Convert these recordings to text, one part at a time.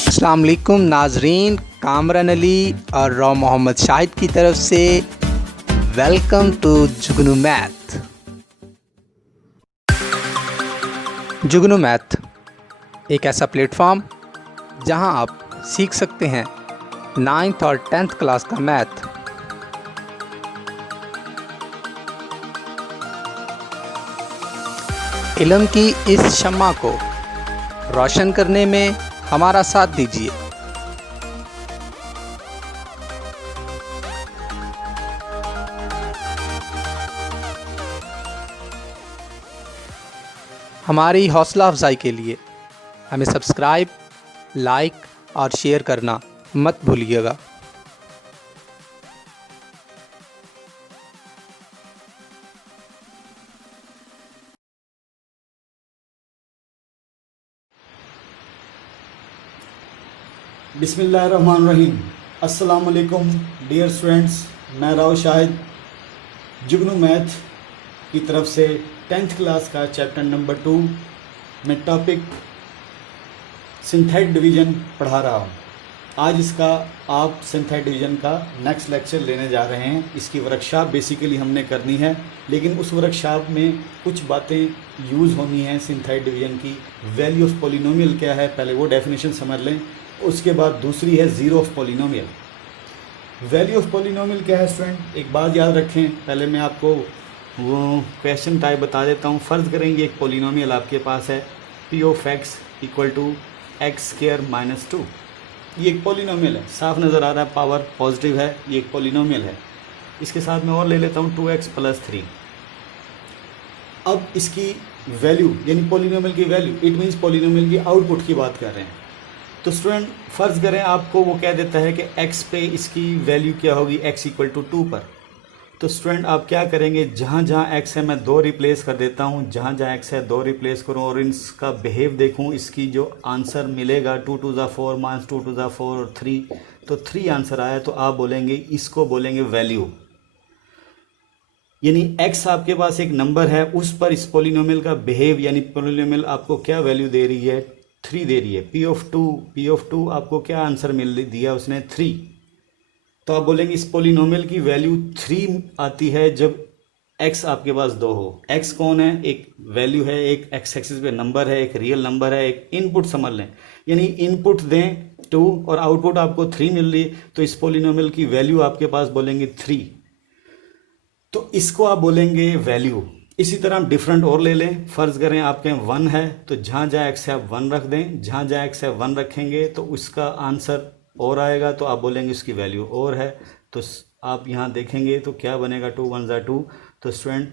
अस्सलाम वालेकुम नाजरीन, कामरान अली और रॉ मोहम्मद शाहिद की तरफ से welcome to Jugnu math. Jugnu math एक ऐसा प्लेटफॉर्म जहां आप सीख सकते हैं 9th और 10th क्लास का मैथ। इल्म की इस शम्मा को रोशन करने में हमारा साथ दीजिए। हमारी हौसला अफजाई के लिए हमें सब्सक्राइब, लाइक और शेयर करना मत भूलिएगा। बिस्मिल्लाहिर्रहमानिर्रहीम। अस्सलाम वालेकुम डियर स्टूडेंट्स, मैं राव शाहिद जुगनू मैथ की तरफ से 10th क्लास का चैप्टर नंबर 2 में टॉपिक सिंथेटिक डिवीज़न पढ़ा रहा हूँ। आज इसका आप सिंथेटिक डिवीज़न का नेक्स्ट लेक्चर लेने जा रहे हैं। इसकी वर्कशॉप बेसिकली हमने करनी है, लेकिन उस वर्कशॉप में कुछ बातें यूज़ होनी हैं सिंथेटिक डिवीज़न की। वैल्यू ऑफ पॉलिनोमियल क्या है, पहले वो डेफिनेशन समझ लें। उसके बाद दूसरी है zero of polynomial. Value of polynomial क्या है स्टूडेंट, एक बात याद रखें। पहले मैं आपको वो क्वेश्चन टाइप बता देता हूँ। फ़र्ज़ करेंगे एक पॉलिनोमियल आपके पास है p of x equal to x square minus 2। ये एक पॉलिनोमियल है, साफ नज़र आ रहा है, पावर पॉजिटिव है, ये एक पॉलिनोमियल है। इसके साथ मैं और ले लेता हूँ 2x प्लस 3। अब इसकी वैल्यू यानी पॉलिनोमियल की वैल्यू, इट मीन्स पॉलिनोमियल की आउटपुट की बात कर रहे हैं। तो स्टूडेंट फ़र्ज़ करें आपको वो कह देता है कि x पे इसकी वैल्यू क्या होगी, x इक्वल टू 2 पर। तो स्टूडेंट आप क्या करेंगे, जहाँ जहाँ x है मैं 2 रिप्लेस कर देता हूँ, जहाँ जहाँ x है 2 रिप्लेस करूँ और इसका बिहेव देखूँ। इसकी जो आंसर मिलेगा 2 टू ज़ा 4 माइनस 2 टू ज़ा 4 और 3, तो 3 आंसर आया। तो आप बोलेंगे, इसको बोलेंगे वैल्यू। यानी x आपके पास एक नंबर है, उस पर इस पॉलिनोमियल का बिहेव यानी पॉलिनोमियल आपको क्या वैल्यू दे रही है, 3 दे रही है। पी ऑफ टू आपको क्या आंसर मिल दिया उसने, 3। तो आप बोलेंगे इस पॉलिनोमियल की वैल्यू 3 आती है जब x आपके पास 2 हो। x कौन है, एक वैल्यू है, एक x एक्सिस पे नंबर है, एक रियल नंबर है, एक इनपुट समझ लें। यानी इनपुट दें 2 और आउटपुट आपको 3 मिल रही, तो इस पॉलिनोमियल की वैल्यू आपके पास बोलेंगे 3। तो इसको आप बोलेंगे वैल्यू। इसी तरह हम डिफरेंट और ले लें। फ़र्ज़ करें आपके 1 है, तो जहाँ जहाँ x है आप 1 रख दें, जहाँ जहाँ x है 1 रखेंगे तो उसका आंसर और आएगा, तो आप बोलेंगे इसकी वैल्यू और है। तो आप यहाँ देखेंगे तो क्या बनेगा, 2 1 ज़ा 2। तो स्टूडेंट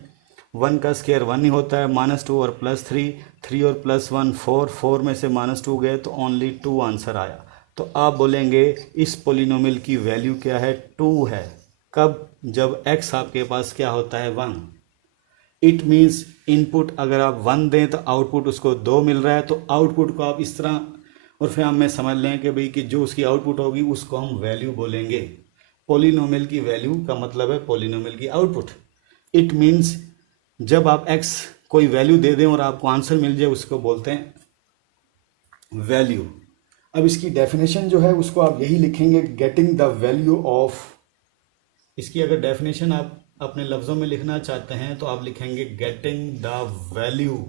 1 का स्क्वायर 1 ही होता है, -2 और +3, 3 और +1 4, 4 में से -2 गए तो ओनली 2 आंसर आया। तो आप बोलेंगे इस पॉलिनोमियल की वैल्यू क्या है, 2 है। कब, जब x आपके पास क्या होता है, 1। इट मीन्स इनपुट अगर आप 1 दें तो आउटपुट उसको 2 मिल रहा है। तो आउटपुट को आप इस तरह और फिर हम में समझ लें कि भाई कि जो उसकी आउटपुट होगी उसको हम वैल्यू बोलेंगे। पॉलिनोमियल की वैल्यू का मतलब है पॉलिनोमियल की आउटपुट। इट मीन्स जब आप x कोई वैल्यू दे दें और आपको आंसर मिल जाए, उसको बोलते हैं वैल्यू। अब इसकी डेफिनेशन जो है उसको आप यही लिखेंगे, गेटिंग द वैल्यू ऑफ। इसकी अगर डेफिनेशन आप अपने लफ्ज़ों में लिखना चाहते हैं तो आप लिखेंगे getting the value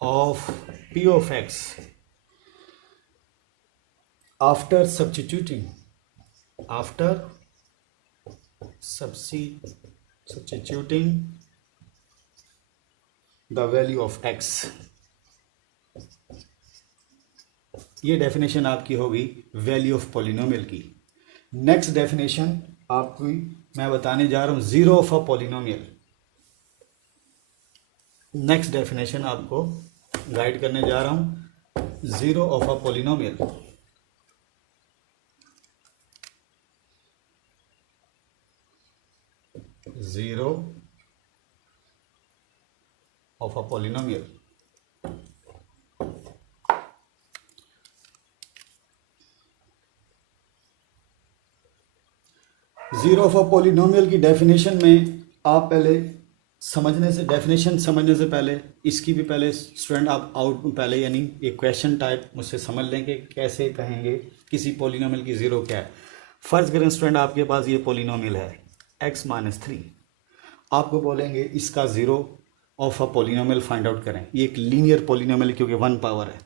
of p of x after substituting the value of x। ये डेफिनेशन आपकी होगी वैल्यू ऑफ पॉलिनोमियल की। नेक्स्ट डेफिनेशन आपको मैं बताने जा रहा हूँ zero of a polynomial. Next definition आपको गाइड करने जा रहा हूँ zero of a polynomial. Zero of a polynomial. Zero of a polynomial की डेफिनेशन में आप पहले समझने से, डेफिनेशन समझने से पहले इसकी भी पहले स्टूडेंट आप आउट पहले यानी एक क्वेश्चन टाइप मुझसे समझ लें कि कैसे कहेंगे किसी पोलिनोमियल की ज़ीरो क्या है। फर्ज करें स्टूडेंट आपके पास ये पोलिनोमियल है x-3, आपको बोलेंगे इसका zero of a polynomial find out करें। ये एक लीनियर पोलिनोमियल क्योंकि 1 पावर है।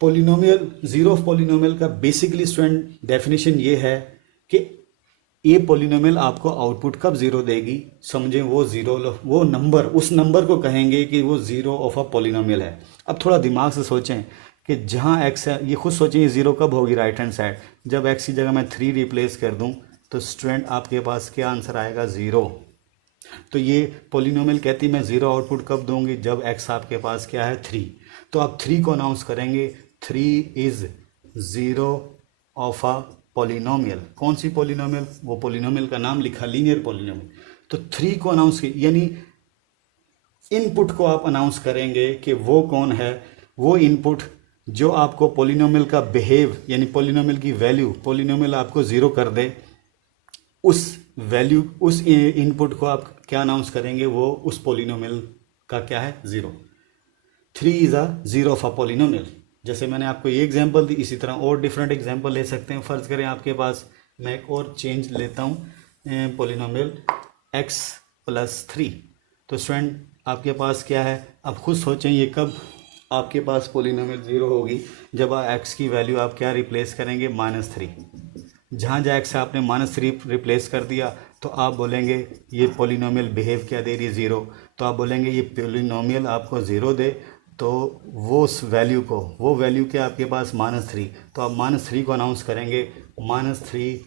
पोलिनोमियल, ज़ीरो ऑफ पोलिनोमियल का बेसिकली स्टूडेंट डेफिनेशन ये है कि ये पोलिनोमियल आपको आउटपुट कब ज़ीरो देगी, समझें वो ज़ीरो, वो नंबर, उस नंबर को कहेंगे कि वो ज़ीरो ऑफ अ पोलिनोमियल है। अब थोड़ा दिमाग से सोचें कि जहाँ x है, ये खुद सोचें ये ज़ीरो कब होगी राइट हैंड साइड, जब x की जगह मैं 3 रिप्लेस कर दूँ तो स्टूडेंट आपके पास क्या आंसर आएगा, ज़ीरो। तो ये पोलिनोमियल कहती है मैं ज़ीरो आउटपुट कब दूंगी, जब x आपके पास क्या है, 3। तो आप 3 को अनाउंस करेंगे 3 is zero of a polynomial. कौन सी पोलिनोमियल, वो पोलिनोमियल का नाम लिखा लीनियर पोलिनोमियल। तो 3 को अनाउंस की यानी इनपुट को आप अनाउंस करेंगे कि वो कौन है, वो इनपुट जो आपको पोलिनोमियल का बिहेव यानी पोलिनोमियल की वैल्यू, पोलिनोमियल आपको ज़ीरो कर दे, उस वैल्यू, उस इनपुट को आप क्या अनाउंस करेंगे, वो उस पोलिनोमियल का क्या है, zero. 3 is a zero of a polynomial. जैसे मैंने आपको ये एग्जांपल दी, इसी तरह और डिफरेंट एग्जांपल ले सकते हैं। फ़र्ज़ करें आपके पास, मैं एक और चेंज लेता हूँ पोलिनोमियल x+3। तो स्टूडेंट आपके पास क्या है, अब खुद सोचें ये कब आपके पास पोलिनोमियल ज़ीरो होगी, जब x की वैल्यू आप क्या रिप्लेस करेंगे, -3। जहाँ जहाँ x आपने -3 रिप्लेस कर दिया तो आप बोलेंगे ये पोलिनोमियल बिहेव क्या दे रही है, ज़ीरो। तो आप बोलेंगे ये पोलिनोमियल आपको ज़ीरो दे, तो वो उस वैल्यू को, वो वैल्यू के आपके पास -3, तो आप -3 को अनाउंस करेंगे -3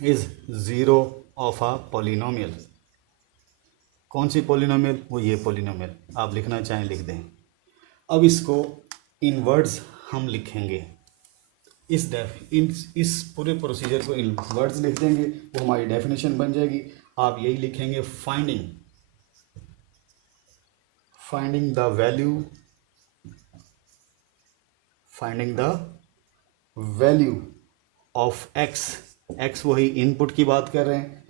is zero of a polynomial. कौन सी पोलिनोमियल, वो ये पोलिनोमियल। आप लिखना चाहें लिख दें। अब इसको इन वर्ड्स हम लिखेंगे, इस पूरे प्रोसीजर को इन वर्ड्स लिख देंगे, वो हमारी डेफिनेशन बन जाएगी। आप यही लिखेंगे, finding the value of x वही इनपुट की बात कर रहे हैं,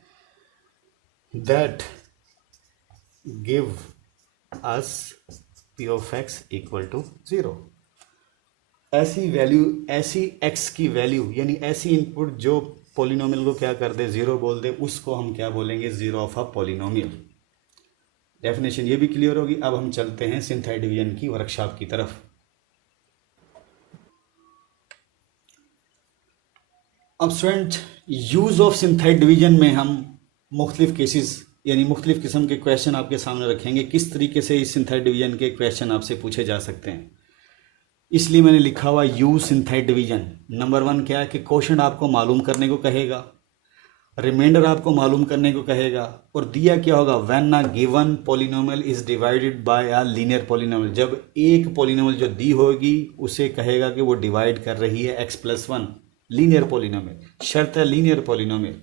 that give us p of x equal to 0। ऐसी वैल्यू, ऐसी x की वैल्यू यानी ऐसी इनपुट जो पोलिनोमियल को क्या कर दे, ज़ीरो बोल दे, उसको हम क्या बोलेंगे, zero of a polynomial. Definition ये भी क्लियर होगी। अब हम चलते हैं सिंथेटिक डिवीजन की वर्कशॉप की तरफ। अब student, use of synthetic division में हम मुख्तलिफ केसेस यानी मुख्तलिफ किस्म के क्वेश्चन आपके सामने रखेंगे, किस तरीके से इस सिंथेटिक डिवीजन के क्वेश्चन आपसे पूछे जा सकते हैं। इसलिए मैंने लिखा हुआ यूज सिंथेटिक डिवीजन। नंबर 1 क्या है कि क्वेश्चन आपको मालूम करने को कहेगा, रिमाइंडर आपको मालूम करने को कहेगा, और दिया क्या होगा, when a given polynomial is divided by a linear polynomial. जब एक पोलिनोमियल जो दी होगी उसे कहेगा कि वो डिवाइड कर रही है x+1, लीनियर पोलिनोमियल। शर्त है लीनियर पोलिनोमियल।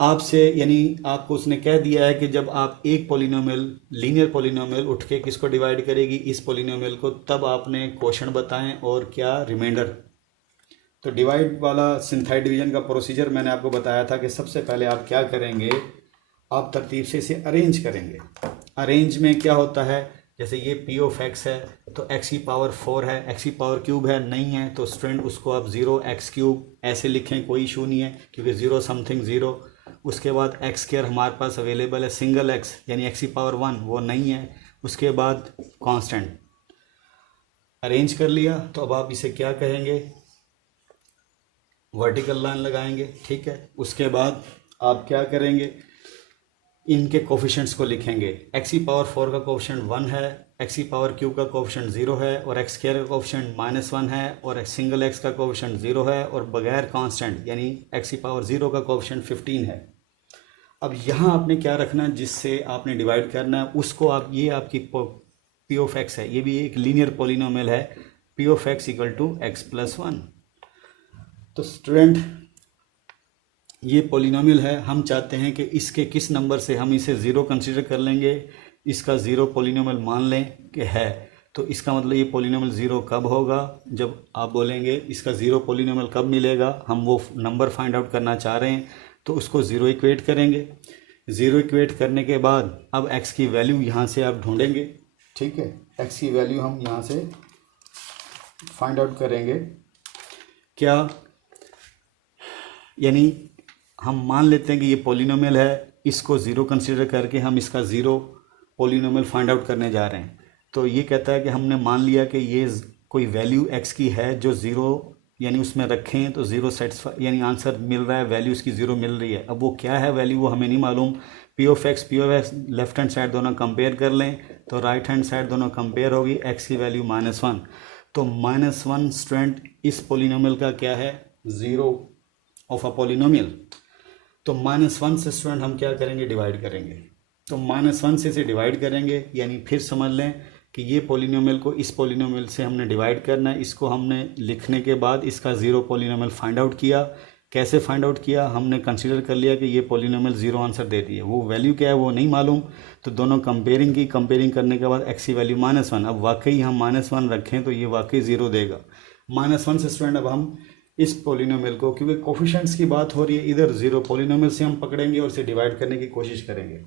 आपसे यानी आपको उसने कह दिया है कि जब आप एक पोलिनोमियल, लीनियर पोलिनोमियल उठ के किसको डिवाइड करेगी, इस पोलिनोमियल को, तब आपने क्वेश्चन बताएं और क्या, रिमाइंडर। तो डिवाइड वाला सिंथेटिक डिवीजन का प्रोसीजर मैंने आपको बताया था कि सबसे पहले आप क्या करेंगे, आप तरतीब से इसे अरेंज करेंगे। अरेंज में क्या होता है, जैसे ये p of x है तो x की पावर 4 है, x की पावर क्यूब है, नहीं है तो स्टूडेंट उसको आप 0x³ ऐसे लिखें, कोई इशू नहीं है, क्योंकि 0 समथिंग 0। उसके बाद x² हमारे पास अवेलेबल है सिंगल x यानी x की पावर 1, वो नहीं है। उसके बाद कांस्टेंट अरेंज कर लिया, तो अब आप इसे क्या कहेंगे, वर्टिकल लाइन लगाएंगे, ठीक है। उसके बाद आप क्या करेंगे, इनके कोफिशिएंट्स को लिखेंगे। x की पावर 4 का कोफिशिएंट 1 है, x की पावर क्यूब का कोफिशिएंट 0 है, और x² का कोफिशिएंट -1 है, और सिंगल x का कोफिशिएंट 0 है, और बगैर कांस्टेंट यानी x की पावर 0 का कोफिशिएंट 15 है। अब यहाँ आपने क्या रखना है, जिससे आपने डिवाइड करना है उसको आप, ये आपकी p of x है, ये भी एक लीनियर पोलिनोमियल है, p of x equal to x+1। तो स्टूडेंट ये पोलिनोमियल है, हम चाहते हैं कि इसके किस नंबर से हम इसे 0 कंसीडर कर लेंगे, इसका 0 पोलिनोमियल मान लें कि है। तो इसका मतलब ये पोलिनोमियल 0 कब होगा, जब आप बोलेंगे इसका 0 पोलिनोमियल कब मिलेगा, हम वो नंबर फाइंड आउट करना चाह रहे हैं, तो उसको 0 इक्वेट करेंगे। ज़ीरो इक्वेट करने के बाद अब x की वैल्यू यहाँ से आप ढूंढेंगे, ठीक है। x की वैल्यू हम यहाँ से फाइंड आउट करेंगे। क्या, यानी हम मान लेते हैं कि ये पॉलिनोमियल है, इसको ज़ीरो कंसीडर करके हम इसका ज़ीरो पॉलिनोमियल फाइंड आउट करने जा रहे हैं। तो ये कहता है कि हमने मान लिया कि ये कोई वैल्यू x की है जो ज़ीरो यानी उसमें रखें तो ज़ीरो सेटिस्फाई यानी आंसर मिल रहा है, वैल्यू इसकी ज़ीरो मिल रही है। अब वो क्या है वैल्यू वो हमें नहीं मालूम। P of x left hand side दोनों कंपेयर कर लें तो राइट हैंड साइड दोनों कंपेयर होगी, x की वैल्यू -1। तो -1 स्टूडेंट इस पॉलिनोमियल का क्या है, ज़ीरो ऑफ अ पॉलिनोमियल। तो -1 से स्टूडेंट हम क्या करेंगे, डिवाइड करेंगे। तो -1 से इसे डिवाइड करेंगे, यानी फिर समझ लें कि ये पॉलिनोमियल को इस पॉलिनोमियल से हमने डिवाइड करना है। इसको हमने लिखने के बाद इसका ज़ीरो पॉलिनोमियल फाइंड आउट किया। कैसे फाइंड आउट किया, हमने कंसीडर कर लिया कि ये पॉलिनोमियल ज़ीरो आंसर दे रही है, वो वैल्यू क्या है वो नहीं मालूम। तो दोनों कंपेयरिंग की, कंपेयरिंग करने के बाद x की वैल्यू -1। अब वाकई हम -1 रखें तो ये वाकई ज़ीरो देगा। -1 से स्टूडेंट अब हम इस पॉलिनोमियल को, क्योंकि कोफिशिएंट्स की बात हो रही है, इधर ज़ीरो पॉलिनोमियल से हम पकड़ेंगे और इसे डिवाइड करने की कोशिश करेंगे।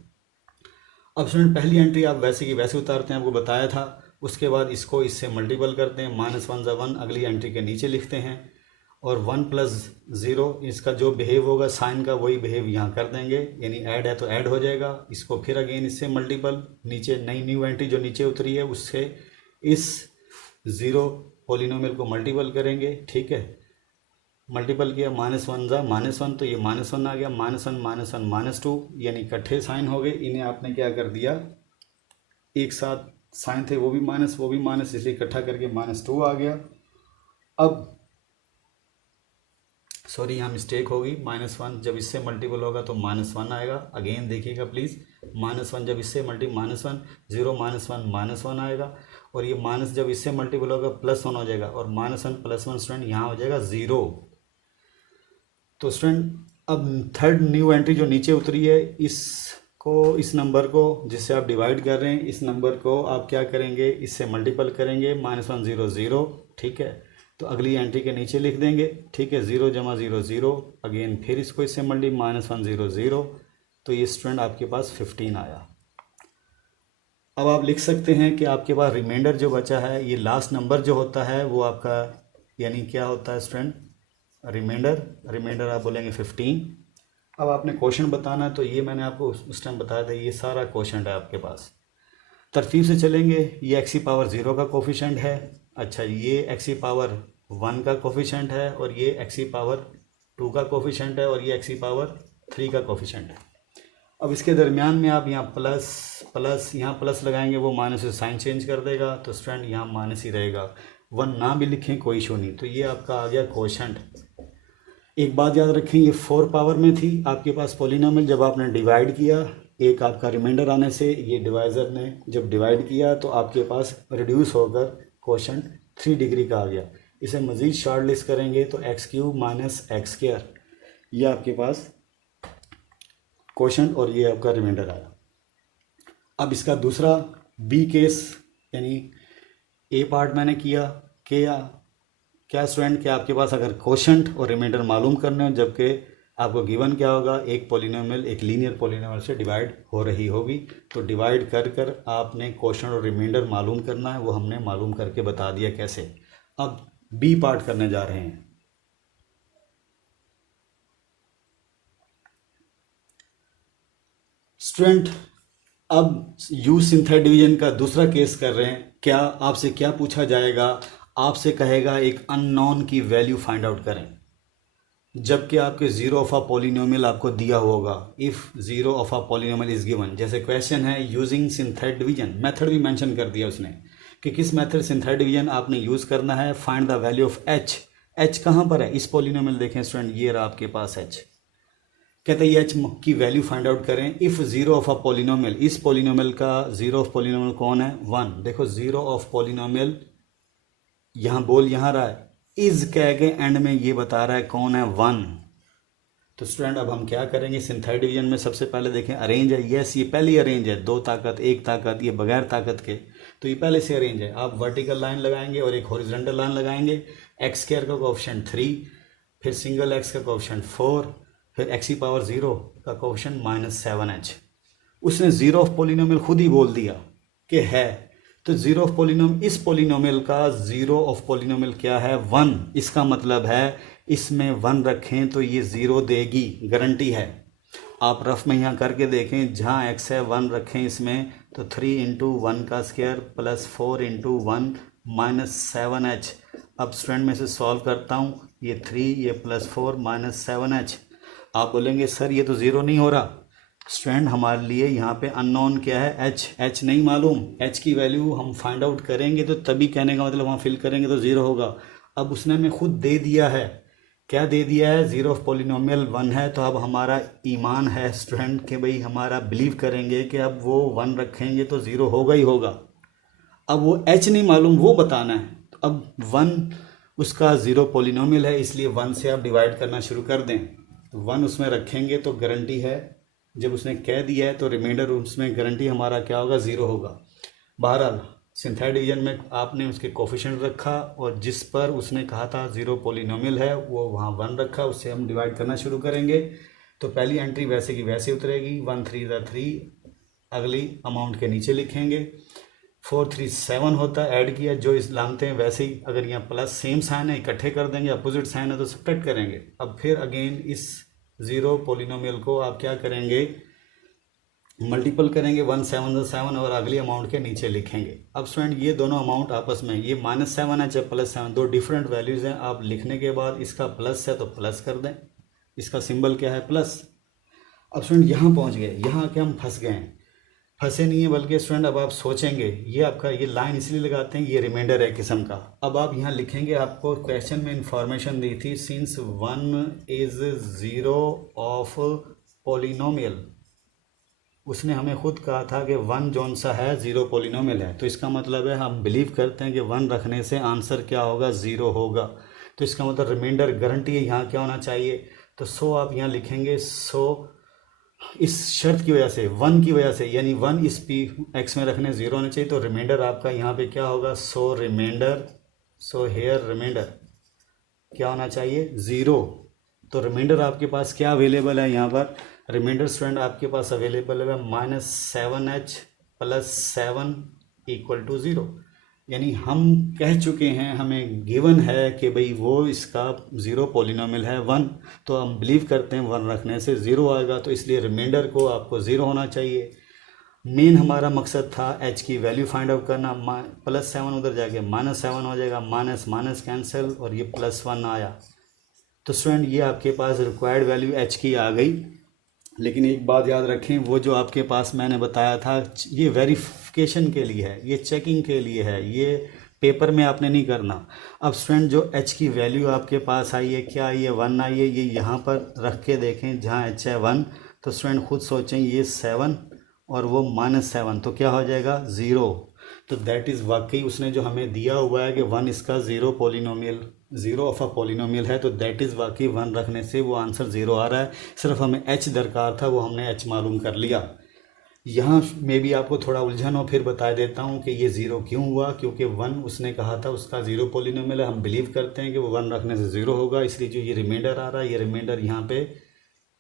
अब स्टूडेंट पहली एंट्री आप वैसे की वैसे उतारते हैं, आपको बताया था। उसके बाद इसको इससे मल्टीपल करते हैं, -1 × 1 अगली एंट्री के नीचे लिखते हैं, और 1 + 0 इसका जो बिहेव होगा साइन का वही बिहेव यहाँ कर देंगे, यानी ऐड है तो ऐड हो जाएगा। इसको फिर अगेन इससे मल्टीपल, नीचे नई न्यू एंट्री जो नीचे उतरी है उससे इस ज़ीरो पॉलिनोमियल को मल्टीपल करेंगे, ठीक है। मल्टीपल किया, -1 × -1 तो ये -1 आ गया, -1 -1 -2 यानी इकट्ठे साइन हो गए। इन्हें आपने क्या कर दिया, एक साथ साइन थे वो भी माइनस वो भी माइनस, इसलिए इकट्ठा करके -2 आ गया। अब सॉरी यहाँ मिस्टेक होगी, -1 जब इससे मल्टीपल होगा तो -1 आएगा। अगेन देखिएगा प्लीज़, -1 जब इससे -1 0 -1 आएगा, और ये माइनस जब इससे मल्टीपल होगा +1 हो जाएगा, और -1 + 1 स्टूडेंट यहाँ हो जाएगा 0। तो स्टूडेंट अब थर्ड न्यू एंट्री जो नीचे उतरी है, इस नंबर को जिससे आप डिवाइड कर रहे हैं, इस नंबर को आप क्या करेंगे, इससे मल्टीपल करेंगे, -1 0 0, ठीक है। तो अगली एंट्री के नीचे लिख देंगे, ठीक है, 0 × 0 0, अगेन फिर इसको इससे मल्टी -1 0 0, तो ये स्टूडेंट आपके पास 15 आया। अब आप लिख सकते हैं कि आपके पास रिमाइंडर जो बचा है, ये लास्ट नंबर जो होता है वो आपका यानी क्या होता है स्टूडेंट, रिमाइंडर आप बोलेंगे 15। अब आपने क्वेश्चन बताना है, तो ये मैंने आपको उस टाइम बताया था, ये सारा क्वेश्चन है आपके पास। तरतीब से चलेंगे, ये x⁻0 का कोफिशेंट है, अच्छा ये x⁻1 का कोफिशेंट है, और ये x⁻2 का कोफिशेंट है, और ये x⁻3 का कोफिशेंट है। अब इसके दरमियान में आप यहाँ प्लस यहाँ प्लस लगाएंगे, वो माइनस से साइन चेंज कर देगा, तो स्टूडेंट यहाँ माइनस ही रहेगा। 1 ना भी लिखें कोई इशू नहीं। तो ये आपका आ गया कोशेंट। एक बात याद रखें, ये 4 पावर में थी आपके पास पॉलिनोमियल, जब आपने डिवाइड किया, एक आपका रिमाइंडर आने से ये डिवाइज़र ने जब डिवाइड किया तो आपके पास रिड्यूस होकर कोशेंट 3 डिग्री का आ गया। इसे मज़ीद शार्ट लिस्ट करेंगे तो x³ - x², ये आपके पास कोशेंट और ये आपका रिमाइंडर आया। अब इसका दूसरा बी केस, यानी ए पार्ट मैंने किया क्या स्टूडेंट, क्या आपके पास अगर कोशेंट और रिमाइंडर मालूम करने हो, जबकि आपको गिवन क्या होगा, एक पॉलिनोमियल एक लीनियर पॉलिनोमियल से डिवाइड हो रही होगी, तो डिवाइड कर आपने कोशेंट और रिमाइंडर मालूम करना है, वो हमने मालूम करके बता दिया कैसे। अब बी पार्ट करने जा रहे हैं। स्टूडेंट अब यूज सिंथेटिक डिवीजन का दूसरा केस कर रहे हैं। क्या आपसे क्या पूछा जाएगा, आपसे कहेगा एक अननोन की वैल्यू फाइंड आउट करें, जबकि आपके ज़ीरो ऑफ अ पॉलिनोमियल आपको दिया होगा। If zero of a polynomial is given, जैसे क्वेश्चन है यूजिंग सिंथेटिक डिवीजन, मेथड भी मेंशन कर दिया उसने कि किस मेथड सिंथेटिक डिवीजन आपने यूज़ करना है। Find the value of H कहाँ पर है, इस पॉलिनोमियल देखें स्टूडेंट, ये रहा आपके पास एच। कहते हैं एच की वैल्यू फाइंड आउट करें if zero of a polynomial, इस पॉलिनोमियल का ज़ीरो ऑफ पॉलिनोमियल कौन है, 1। देखो ज़ीरो ऑफ पॉलिनोमियल यहाँ बोल यहाँ रहा है, इज कह के एंड में ये बता रहा है कौन है, 1। तो स्टूडेंट अब हम क्या करेंगे, सिंथेटिक डिवीजन में सबसे पहले देखें अरेंज है, यस ये पहली अरेंज है, 2 ताकत 1 ताकत, ये बगैर ताकत के, तो ये पहले से अरेंज है। आप वर्टिकल लाइन लगाएंगे और एक हॉरिजॉन्टल लाइन लगाएंगे, x² का कोएफिशिएंट 3, फिर सिंगल x का कोएफिशिएंट 4, फिर x⁻0 का कोफिशिएंट -7h। उसने जीरो ऑफ पोलिनोमियल खुद ही बोल दिया कि है, तो जीरो ऑफ पोलिनोमियल, इस पोलिनोमियल का जीरो ऑफ पोलिनोमियल क्या है? 1। इसका मतलब है इसमें 1 रखें तो ये ज़ीरो देगी, गारंटी है। आप रफ में यहाँ करके देखें, जहाँ x है 1 रखें इसमें, तो 3 इंटू 1 का स्क्वायर प्लस 4 इंटू 1 -7h। अब स्टूडेंट में से सॉल्व करता हूँ, ये 3, ये +4 -7h। आप बोलेंगे सर ये तो ज़ीरो नहीं हो रहा। स्टूडेंट हमारे लिए यहाँ पे अननोन क्या है? h नहीं मालूम। h की वैल्यू हम फाइंड आउट करेंगे तो तभी, कहने का मतलब वहाँ फिल करेंगे तो ज़ीरो होगा। अब उसने हमें खुद दे दिया है, क्या दे दिया है? जीरो ऑफ पोलिनोमियल 1 है। तो अब हमारा ईमान है स्टूडेंट कि भाई हमारा बिलीव करेंगे कि अब वो 1 रखेंगे तो ज़ीरो होगा ही होगा। अब वो h नहीं मालूम, वो बताना है। तो अब 1 उसका ज़ीरो पोलिनोमियल है, इसलिए 1 से आप डिवाइड करना शुरू कर दें। 1 उसमें रखेंगे तो गारंटी है, जब उसने कह दिया है तो रिमाइंडर उसमें गारंटी हमारा क्या होगा? ज़ीरो होगा। बहरहाल सिंथेटिक डिवीजन में आपने उसके कोफिशिएंट रखा और जिस पर उसने कहा था ज़ीरो पोलिनोमियल है वो वहाँ 1 रखा, उससे हम डिवाइड करना शुरू करेंगे। तो पहली एंट्री वैसे की वैसे उतरेगी, 1 3 ज़ा 3, अगली अमाउंट के नीचे लिखेंगे। 4 3 7 होता है, ऐड किया जो इस लानते हैं वैसे ही। अगर यहाँ प्लस सेम साइन है इकट्ठे कर देंगे, अपोजिट साइन है तो सब्ट्रैक्ट करेंगे। अब फिर अगेन इस ज़ीरो पोलिनोमियल को आप क्या करेंगे? मल्टीपल करेंगे, 1 7 ज़ा 7 और अगली अमाउंट के नीचे लिखेंगे। अब स्टूडेंट ये दोनों अमाउंट आपस में, ये -7 है चाहे +7, दो डिफरेंट वैल्यूज़ हैं। आप लिखने के बाद इसका प्लस है तो प्लस कर दें, इसका सिंबल क्या है? प्लस। अब स्टूडेंट यहाँ पहुँच गए, यहाँ के हम फंस गए हैं। फंसे नहीं है बल्कि स्टूडेंट अब आप सोचेंगे, ये आपका ये लाइन इसलिए लगाते हैं, ये रिमाइंडर है किस्म का। अब आप यहाँ लिखेंगे, आपको क्वेश्चन में इंफॉर्मेशन दी थी, since 1 is zero of polynomial. उसने हमें खुद कहा था कि 1 जौन सा है ज़ीरो पोलिनोमियल है। तो इसका मतलब है हम बिलीव करते हैं कि 1 रखने से आंसर क्या होगा? ज़ीरो होगा। तो इसका मतलब रिमाइंडर गारंटी है, यहाँ क्या होना चाहिए? तो 100 आप यहाँ लिखेंगे। 100 इस शर्त की वजह से, 1 की वजह से, यानी 1 इस पी एक्स में रखने ज़ीरो होना चाहिए। तो रिमाइंडर आपका यहाँ पे क्या होगा? 100 रिमाइंडर, 100 हेयर रिमाइंडर क्या होना चाहिए? ज़ीरो। तो रिमाइंडर आपके पास क्या अवेलेबल है यहाँ पर? रिमाइंडर स्टूडेंट आपके पास अवेलेबल है -7h + 7 = 0। यानी हम कह चुके हैं, हमें गिवन है कि भाई वो इसका ज़ीरो पोलिनोमियल है 1, तो हम बिलीव करते हैं 1 रखने से ज़ीरो आएगा। तो इसलिए रिमाइंडर को आपको ज़ीरो होना चाहिए। मेन हमारा मकसद था h की वैल्यू फाइंड आउट करना। +7 उधर जाके -7 हो जाएगा, माइनस माइनस कैंसिल और ये +1 आया। तो स्टूडेंट ये आपके पास रिक्वायर्ड वैल्यू h की आ गई। लेकिन एक बात याद रखें, वो जो आपके पास मैंने बताया था ये वेरिफिकेशन के लिए है, ये चेकिंग के लिए है, ये पेपर में आपने नहीं करना। अब स्टूडेंट जो h की वैल्यू आपके पास आई है, क्या आई है? 1 आई है। ये यहाँ पर रख के देखें, जहाँ h है 1, तो स्टूडेंट खुद सोचें, ये 7 और वो -7, तो क्या हो जाएगा? ज़ीरो। तो दैट इज़ वाकई उसने जो हमें दिया हुआ है कि 1 इसका zero polynomial, zero of a polynomial है, तो दैट इज़ वाकई 1 रखने से वो आंसर ज़ीरो आ रहा है। सिर्फ हमें h दरकार था, वो हमने h मालूम कर लिया। यहाँ में भी आपको थोड़ा उलझन हो, फिर बता देता हूँ कि ये ज़ीरो क्यों हुआ। क्योंकि 1 उसने कहा था उसका ज़ीरो पोलिनोमियल है, हम बिलीव करते हैं कि वो 1 रखने से ज़ीरो होगा, इसलिए जो ये रिमाइंडर आ रहा है, ये रिमाइंडर यहाँ पे,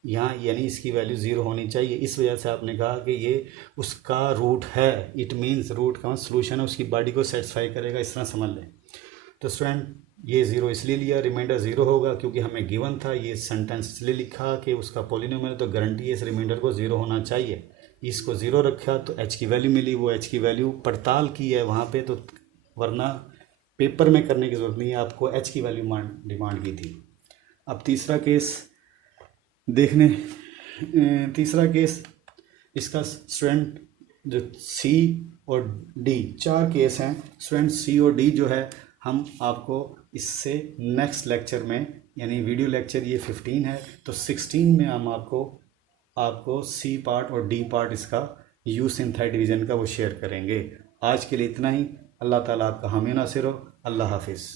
यहाँ यानी इसकी वैल्यू ज़ीरो होनी चाहिए। इस वजह से आपने कहा कि ये उसका रूट है। इट मीन्स रूट का सोल्यूशन है, उसकी बॉडी को सेटिस्फाई करेगा, इस तरह समझ लें। तो स्टूडेंट ये ज़ीरो इसलिए लिया, रिमाइंडर ज़ीरो होगा क्योंकि हमें गिवन था। ये सेंटेंस इसलिए लिखा कि उसका पोलिनोमियल, तो गारंटी है इस रिमाइंडर को ज़ीरो होना चाहिए। इसको ज़ीरो रखा तो h की वैल्यू मिली, वो h की वैल्यू पड़ताल की है वहाँ पे, तो वरना पेपर में करने की ज़रूरत नहीं है, आपको h की वैल्यू डिमांड की थी। अब तीसरा केस देखने, तीसरा केस इसका स्टूडेंट जो C और D, 4 केस हैं स्टूडेंट। C और D जो है हम आपको इससे नेक्स्ट लेक्चर में, यानी वीडियो लेक्चर ये 15 है, तो 16 में हम आपको C पार्ट और D पार्ट इसका यू सिंथेटिक डिवीज़न का वो शेयर करेंगे। आज के लिए इतना ही। अल्लाह ताला आपका हामी नासिर हो। अल्लाह हाफिज़।